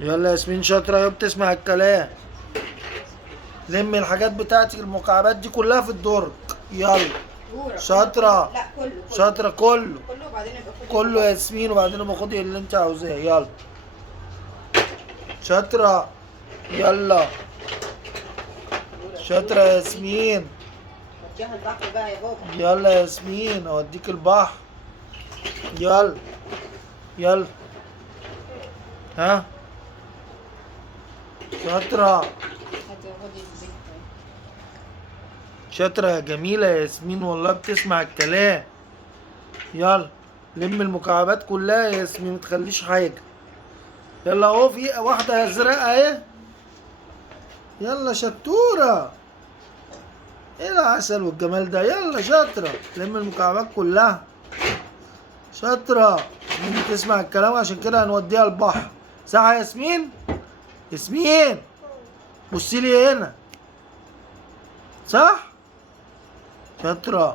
يلا ياسمين شاطرة يا بتسمع الكلام. لمي الحاجات بتاعتك المكعبات دي كلها في الدرج. يلا. دورة شاطرة. لا كله شاطرة كله. كله وبعدين يبقى خدي كله يا ياسمين وبعدين ابقى خدي اللي انت عاوزاه. يلا. شاطرة. يلا. شاطرة يا ياسمين. وديها البحر بقى يا بابا. يلا يا ياسمين اوديك البحر. يلا. يلا. ها. شاطرة. هاتي خدي الزيت. شاطرة يا جميلة يا ياسمين والله بتسمع الكلام. يلا. لم المكعبات كلها يا ياسمين متخليش حاجة. يلا اهو في واحدة ازرق اهي. يلا شطورة. ايه العسل والجمال ده. يلا شاطرة. لم المكعبات كلها. شاطرة. ياسمين بتسمع الكلام عشان كده هنوديها البحر. صح يا ياسمين؟ ياسمين بصي لي هنا. صح؟ شاطرة.